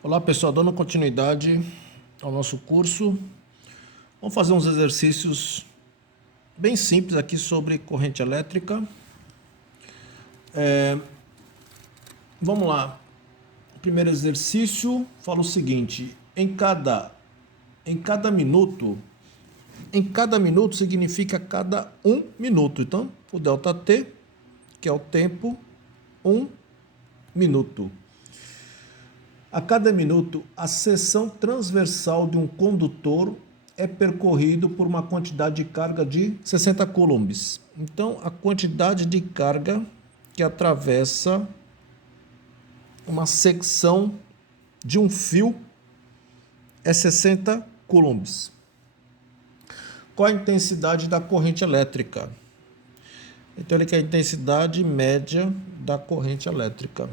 Olá pessoal, dando continuidade ao nosso curso, vamos fazer uns exercícios bem simples aqui sobre corrente elétrica. Vamos lá, o primeiro exercício fala o seguinte: em cada minuto significa cada 1 minuto. Então, o ΔT, que é o tempo, 1 minuto. A cada minuto, a seção transversal de um condutor é percorrido por uma quantidade de carga de 60 coulombs. Então, a quantidade de carga que atravessa uma secção de um fio é 60 coulombs. Qual a intensidade da corrente elétrica? Então, ele quer a intensidade média da corrente elétrica.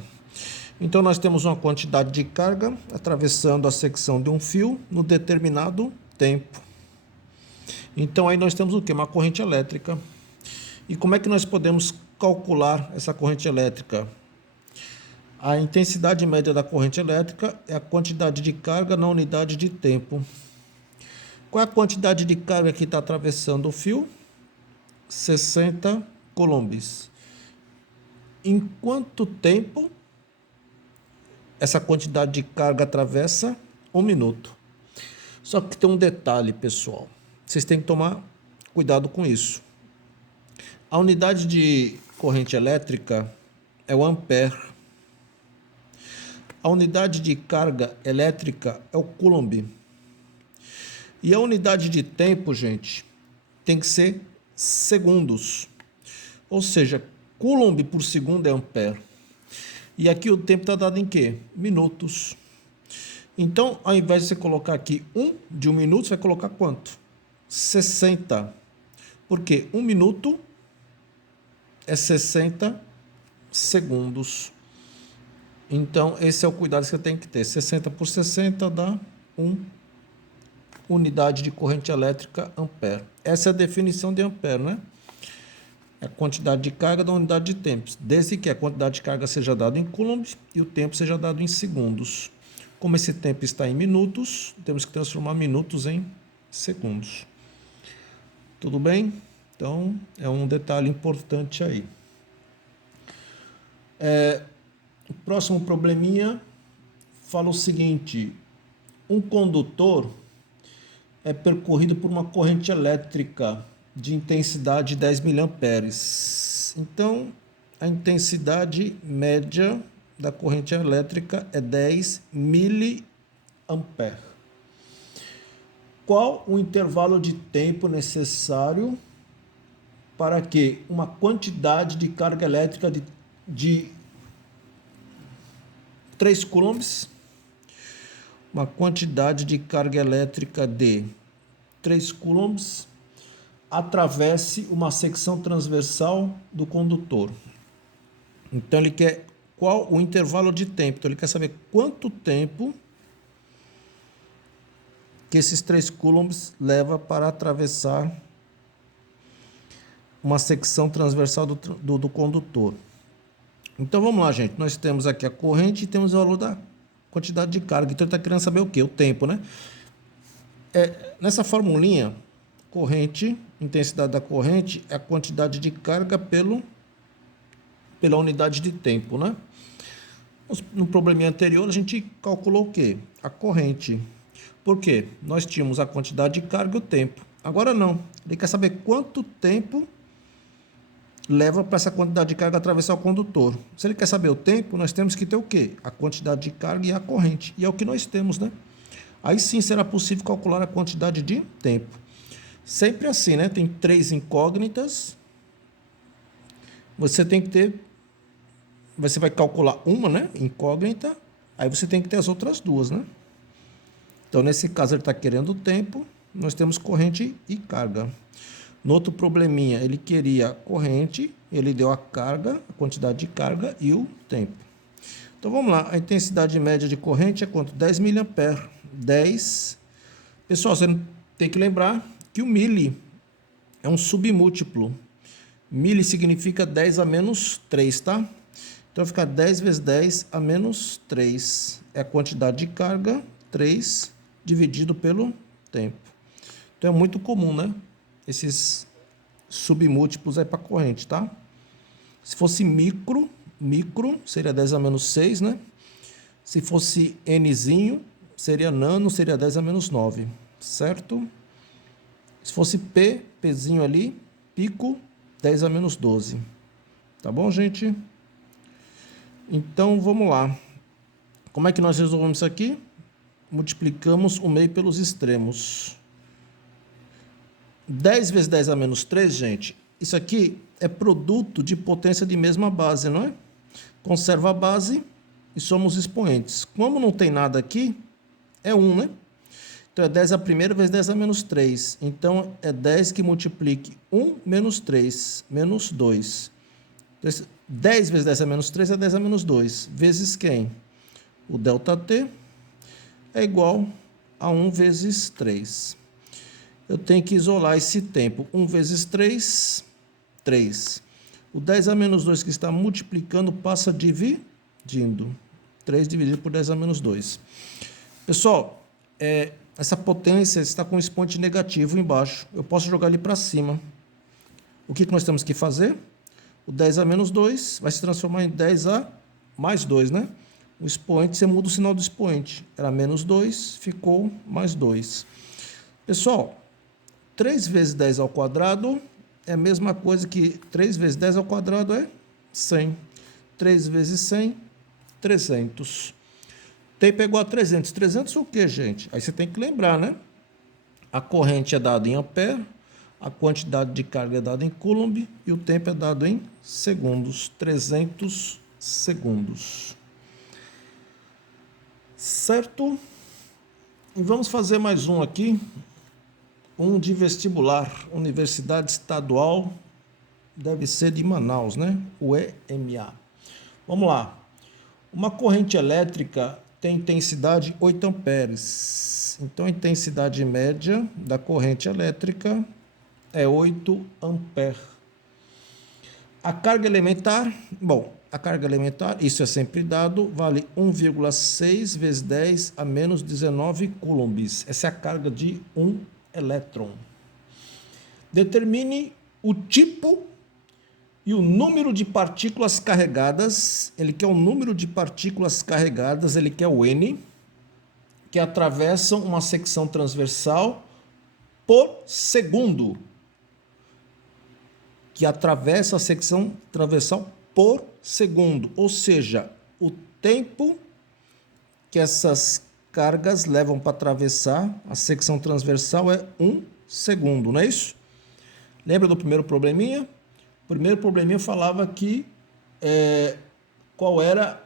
Então, nós temos uma quantidade de carga atravessando a secção de um fio no determinado tempo. Então, aí nós temos o quê? Uma corrente elétrica. E como é que nós podemos calcular essa corrente elétrica? A intensidade média da corrente elétrica é a quantidade de carga na unidade de tempo. Qual é a quantidade de carga que está atravessando o fio? 60 coulombs. Em quanto tempo essa quantidade de carga atravessa? 1 minuto. Só que tem um detalhe, pessoal. Vocês têm que tomar cuidado com isso. A unidade de corrente elétrica é o ampere. A unidade de carga elétrica é o coulomb. E a unidade de tempo, gente, tem que ser segundos. Ou seja, coulomb por segundo é ampere. E aqui o tempo está dado em quê? Minutos. Então, ao invés de você colocar aqui 1 minuto, você vai colocar quanto? 60. Porque 1 minuto é 60 segundos. Então, esse é o cuidado que você tem que ter. 60 por 60 dá 1 unidade de corrente elétrica ampere. Essa é a definição de ampere, né? A quantidade de carga da unidade de tempo, desde que a quantidade de carga seja dada em coulombs e o tempo seja dado em segundos. Como esse tempo está em minutos, temos que transformar minutos em segundos. Tudo bem? Então, é um detalhe importante aí. O próximo probleminha fala o seguinte: um condutor é percorrido por uma corrente elétrica de intensidade 10 miliamperes. Então, a intensidade média da corrente elétrica é 10 miliamperes. Qual o intervalo de tempo necessário para que uma quantidade de carga elétrica de 3 coulombs, uma quantidade de carga elétrica de 3 coulombs atravesse uma secção transversal do condutor? Então, ele quer qual o intervalo de tempo. Então, ele quer saber quanto tempo que esses 3 coulombs leva para atravessar uma secção transversal do condutor. Então, vamos lá, gente. Nós temos aqui a corrente e temos o valor da quantidade de carga. Então, ele está querendo saber o quê? O tempo, né? Nessa formulinha, corrente, intensidade da corrente é a quantidade de carga pela unidade de tempo, né? No probleminha anterior, a gente calculou o quê? A corrente. Por quê? Nós tínhamos a quantidade de carga e o tempo. Agora não. Ele quer saber quanto tempo leva para essa quantidade de carga atravessar o condutor. Se ele quer saber o tempo, nós temos que ter o quê? A quantidade de carga e a corrente. E é o que nós temos, né? Aí sim será possível calcular a quantidade de tempo. Sempre assim, né? Tem 3 incógnitas. Você tem que ter... Você vai calcular uma, né? Incógnita. Aí você tem que ter as outras 2, né? Então, nesse caso, ele está querendo o tempo. Nós temos corrente e carga. No outro probleminha, ele queria a corrente. Ele deu a carga, a quantidade de carga e o tempo. Então, vamos lá. A intensidade média de corrente é quanto? 10 miliamperes. 10. Pessoal, você tem que lembrar que o mili é um submúltiplo. Mili significa 10 a menos 3, tá? Então, fica 10 vezes 10 a menos 3. É a quantidade de carga, 3, dividido pelo tempo. Então, é muito comum, né? Esses submúltiplos aí para corrente, tá? Se fosse micro, seria 10 a menos 6, né? Se fosse nzinho, seria nano, seria 10 a menos 9, certo? Se fosse pzinho ali, pico, 10 a menos 12. Tá bom, gente? Então, vamos lá. Como é que nós resolvemos isso aqui? Multiplicamos o meio pelos extremos. 10 vezes 10 a menos 3, gente, isso aqui é produto de potência de mesma base, não é? Conserva a base e somos expoentes. Como não tem nada aqui, é 1, né? Então, é 10 a primeira vezes 10 a menos 3. Então, é 10 que multiplique 1 menos 3, menos 2. 10 vezes 10 a menos 3 é 10 a menos 2. Vezes quem? O ΔT é igual a 1 vezes 3. Eu tenho que isolar esse tempo. 1 vezes 3, 3. O 10 a menos 2 que está multiplicando passa dividindo. 3 dividido por 10 a menos 2. Pessoal, essa potência está com expoente negativo embaixo. Eu posso jogar ali para cima. O que nós temos que fazer? O 10 a menos 2 vai se transformar em 10 a mais 2, né? O expoente, você muda o sinal do expoente. Era menos 2, ficou mais 2. Pessoal, 3 vezes 10 ao quadrado é a mesma coisa que 3 vezes 10 ao quadrado é 100. 3 vezes 100, 300. Tempo é igual a 300. 300 o quê, gente? Aí você tem que lembrar, né? A corrente é dada em ampere, a quantidade de carga é dada em coulomb e o tempo é dado em segundos. 300 segundos. Certo? E vamos fazer mais um aqui. Um de vestibular, Universidade Estadual, deve ser de Manaus, né? O EMA. Vamos lá. Uma corrente elétrica tem intensidade 8 amperes. Então, a intensidade média da corrente elétrica é 8 amperes. A carga elementar, a carga elementar, isso é sempre dado, vale 1,6 vezes 10 a menos 19 coulombs. Essa é a carga de um elétron. Determine o tipo e o número de partículas carregadas. Ele quer o número de partículas carregadas, ele quer o N, que atravessam uma secção transversal por segundo. Que atravessa a secção transversal por segundo. Ou seja, o tempo que essas cargas levam para atravessar a secção transversal é 1 segundo, não é isso? Lembra do primeiro probleminha? O primeiro probleminha falava que qual era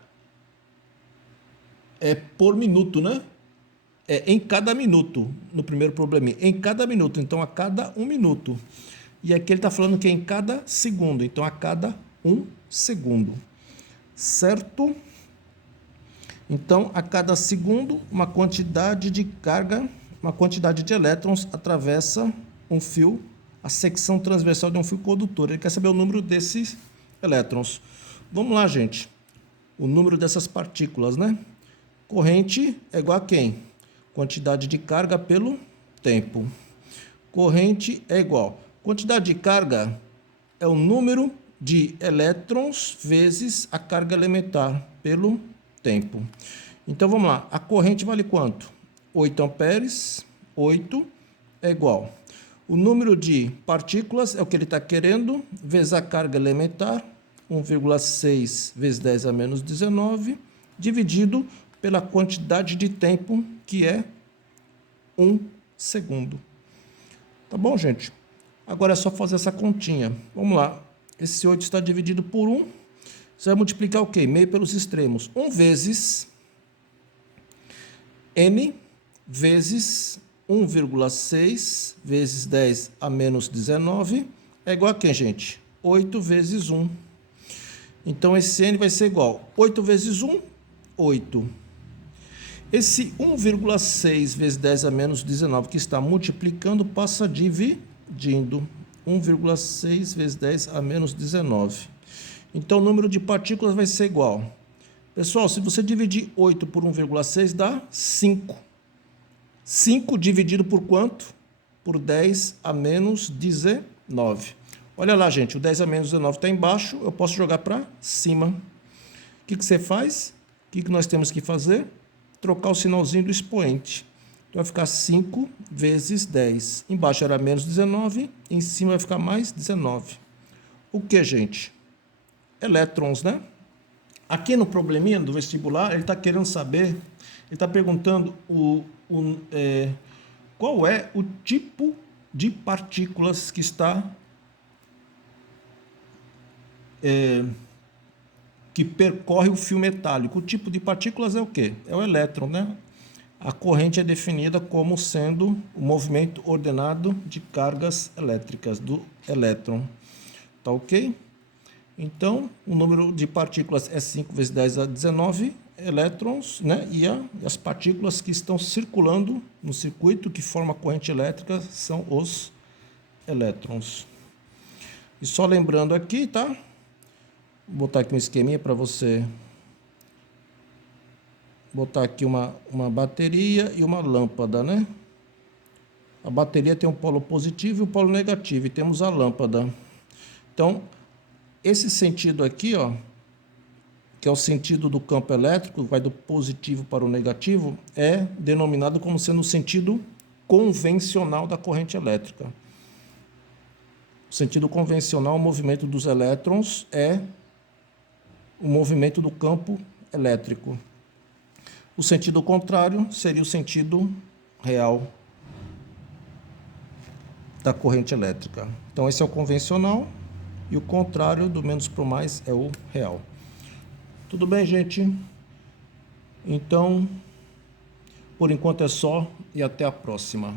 por minuto, né? Em cada minuto, no primeiro probleminha. Em cada minuto, então a cada 1 minuto. E aqui ele está falando que é em cada segundo, então a cada 1 segundo. Certo? Então, a cada segundo, uma quantidade de carga, uma quantidade de elétrons atravessa um fio, a secção transversal de um fio condutor. Ele quer saber o número desses elétrons. Vamos lá, gente. O número dessas partículas, né? Corrente é igual a quem? Quantidade de carga pelo tempo. Corrente é igual. Quantidade de carga é o número de elétrons vezes a carga elementar pelo tempo. Então, vamos lá. A corrente vale quanto? 8 amperes. 8 é igual. O número de partículas é o que ele está querendo, vezes a carga elementar, 1,6 vezes 10 a menos 19, dividido pela quantidade de tempo, que é 1 segundo. Tá bom, gente? Agora é só fazer essa continha. Vamos lá. Esse 8 está dividido por 1. Você vai multiplicar o quê? Meio pelos extremos. 1 vezes N vezes 1,6 vezes 10 a menos 19 é igual a quem, gente? 8 vezes 1. Então, esse N vai ser igual. 8 vezes 1, 8. Esse 1,6 vezes 10 a menos 19 que está multiplicando passa dividindo. 1,6 vezes 10 a menos 19. Então, o número de partículas vai ser igual. Pessoal, se você dividir 8 por 1,6 dá 5. 5 dividido por quanto? Por 10 a menos 19. Olha lá, gente, o 10 a menos 19 está embaixo, eu posso jogar para cima. O que você faz? O que nós temos que fazer? Trocar o sinalzinho do expoente. Então vai ficar 5 vezes 10. Embaixo era menos 19, em cima vai ficar mais 19. O que, gente? Elétrons, né? Aqui no probleminha do vestibular, ele está querendo saber, ele está perguntando qual é o tipo de partículas que está que percorre o fio metálico. O tipo de partículas é o quê? É o elétron, né? A corrente é definida como sendo o movimento ordenado de cargas elétricas do elétron. Tá ok? Então, o número de partículas é 5 vezes 10 a 19 elétrons, né? E as partículas que estão circulando no circuito que forma a corrente elétrica são os elétrons. E só lembrando aqui, tá? Vou botar aqui um esqueminha para você botar aqui uma bateria e uma lâmpada, né? A bateria tem um polo positivo e um polo negativo, e temos a lâmpada. Então, esse sentido aqui, ó, que é o sentido do campo elétrico, vai do positivo para o negativo, é denominado como sendo o sentido convencional da corrente elétrica. O sentido convencional, o movimento dos elétrons, é o movimento do campo elétrico. O sentido contrário seria o sentido real da corrente elétrica. Então, esse é o convencional e o contrário do menos para o mais é o real. Tudo bem, gente? Então, por enquanto é só e até a próxima.